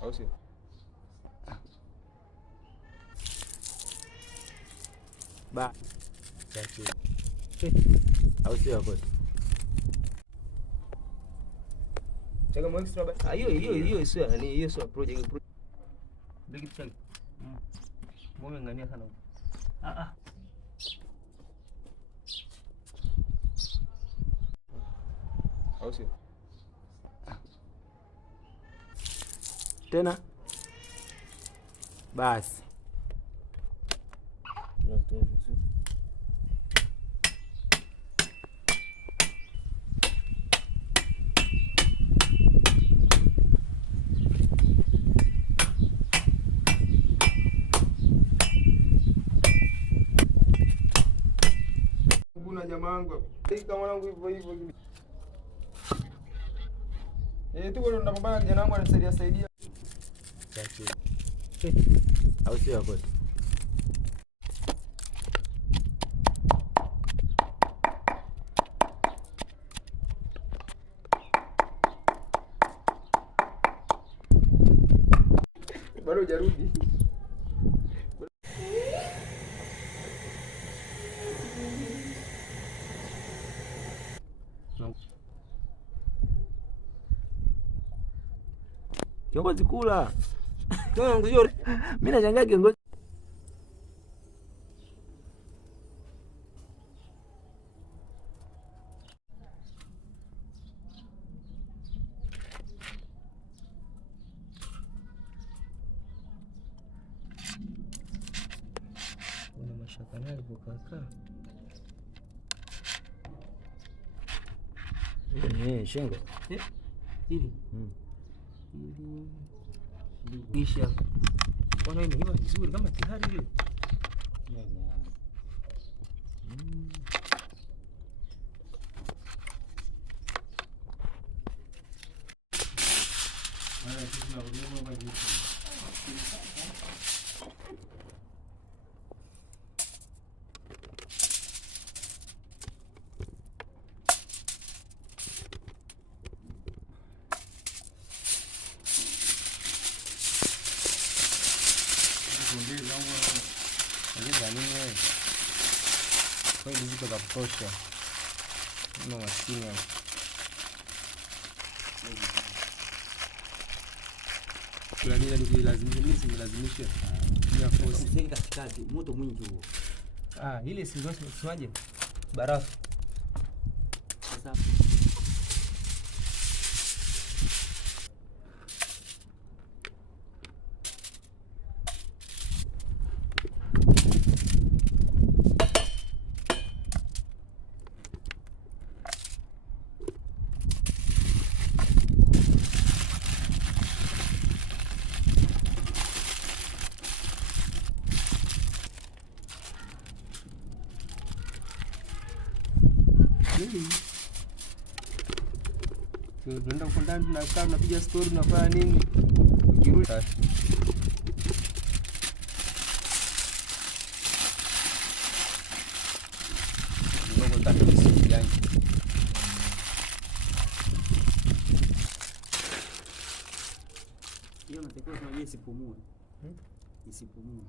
au sio? Ba chachi au sio hapo? Changa mwanzo sura basi. Hiyo sio nani, hiyo sio project. Big changa. Mbona ngania sana huko? Au sio? Tena basi kuna jamaa wangu kama mwanangu hivyo. Tuko tunapambana, kijana wangu ananisaidia. chachi au sio hapo? Bado hujarudi. Kiongozi kula. Mimi nashangaa kiongozi. Kuna mashaka naye kaka. Shengo. Hili. Kisha. Bwana hivi hivi vizuri kama tayari hiyo. Ongeza nini wewe? Kwa hiyo ziko za kutosha. Mna maskini hapo. Fulani ni kuilazimisha, mimi singelazimisha. Ya force. Usenge katikati, moto mwingi huo. Ile si zote usiwaje? Barafu. Sasa tunaenda huko ndani, tunakaa tunapiga story, tunafanya nini, ukirudi ndio ndani ya siku yangu. hiyo natakiwa tunajua isipumue. Isipumue.